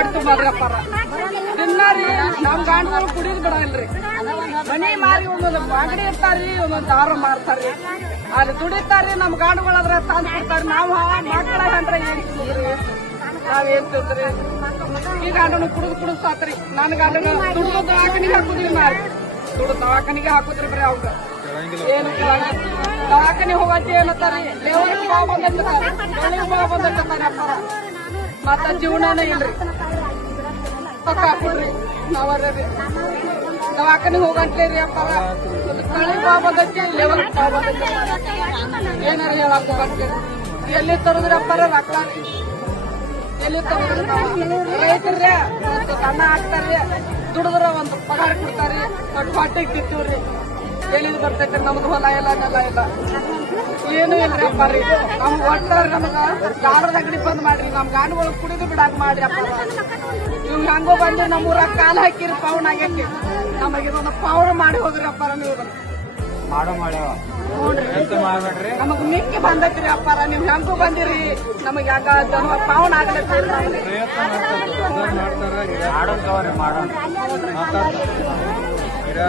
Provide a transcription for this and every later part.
ಹೊಡ್ತು ಮಾದ್ರಪ್ಪಾರ ತಿನ್ನಾರಿ ನಮ್ ಗಾಂಡ್ಗಳು ಕುಡಿದ್ ಬಿಡಲ್ರಿ. ಮನಿ ಮಾರಿ ಒಂದೊಂದು ಅಂಗಡಿ ಇರ್ತಾರಿ, ಒಂದೊಂದು ದಾರು ಮಾರ್ತಾರಿ, ಅಲ್ಲಿ ದುಡಿತಾರಿ. ನಮ್ ಗಾಂಡುಗಳಾದ್ರೆ ತಂದು ಕೊಡ್ತಾರ. ನಾವು ಮಕ್ಕಳ ಅಂದ್ರೆ ಏನ್ ನಾವೇನ್ ತಿಂದ್ರಿ? ಈ ಗಾಂಡನು ಕುಡಿದು ಸಾತ್ರಿ. ನನ್ನ ಗಾಂಡನ ದುಡ್ಡು ದವಾಖಾನಿಗೆ ಹಾಕುದಿಲ್ಲ, ಮಾರಿ ದುಡ್ಡು ದವಾಖಾನಿಗೆ ಹಾಕುದ್ರಿ. ಬರೀ ಅವ್ಗ ಏನು ದವಾಖಾನೆ ಹೋಗತ್ತಿ ಏನತ್ತಾರಿ, ದೇವ್ರಿಗೆ ಬಾ ಬಂದಿರ್ತಾರೆ, ದೇವ್ರಿಗೆ ಬಾ ಬಂದಿರ್ತಾರೆ ಅಪ್ಪಾರ. ಮತ್ತ ಜೀವನನೇ ಇಲ್ರಿ, ಪಕ್ಕ ಹಾಕೊಡ್ರಿ. ನಾವ್ರಿ ದವಾಖಾನೆ ಹೋಗಂಟ್ಲೇರಿ ಅಪ್ಪಾರ. ಕಳಿ ಬಾ ಬಂದೈತಿ, ಲೆವೆಲ್ ಬಾ ಬಂದೈತಿ. ಏನಾರ ಹೇಳಕ್ ಹೋಗಂಟ್ಲೇರಿ. ಎಲ್ಲಿ ತರುದ್ರಿ ಅಪ್ಪಾರ ರೊಕ್ಕ? ಎಲ್ಲಿ ತರುದ್ರಿ? ರೈತರ್ರಿ ಒಂದು ದನ ಹಾಕ್ತಾರ್ರಿ, ದುಡಿದ್ರ ಒಂದು ಪಗಾರ ಕೊಡ್ತಾರಿ, ದೊಡ್ಡ ಹೊಟ್ಟೆಗೆ ತಿಂತೀವ್ರಿ. ಎಲ್ಲಿದ್ ಬರ್ತೈತಿ? ನಮ್ದು ಹೊಲ ಇಲ್ಲ, ನೆಲ ಇಲ್ಲ, ಏನು ಇಲ್ರಿ ಅಪ್ಪಾರಿ. ನಮ್ಗೆ ಒಟ್ಟಾರ ನಮಗ ಗಾಡದ ಅಂಗಡಿ ಬಂದ್ ಮಾಡ್ರಿ, ನಮ್ ಗಾಡಿಗಳು ಕುಡಿದು ಬಿಡಾಕ್ ಮಾಡ್ರಿ ಅಪ್ಪ. ಇವ್ ಹಂಗೋ ಬಂದು ನಮ್ಮೂರಾಗ ಕಾಲ ಹಾಕಿರಿ, ಪೌನ್ ಆಗೈತಿ. ನಮಗಿದೊಂದು ಪೌನ್ ಮಾಡಿ ಹೋದ್ರಿ ಅಪ್ಪಾರ. ನೀವು ನಮಗ್ ಮಿಕ್ಕಿ ಬಂದೈತ್ರಿ ಅಪ್ಪಾರ. ನೀವ್ ಹೆಂಗೂ ಬಂದಿರಿ, ನಮಗ್ ಹಂಗ ಜನ ಪೌನ್ ಆಗ್ಲೈತಿ.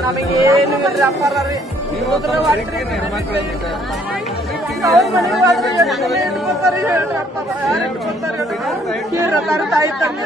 ನಮಗೇನು ಇಲ್ರಿ ಅಪ್ಪಾರ ರೀ. ಹೋದ್ರ ಅವ್ರ ಮನೆಗೆ ಹೋದ್ರೆ ಹೇಳ್ರಿ ಅಪ್ಪಾರ. ತಾಯಿ ತಂದೆ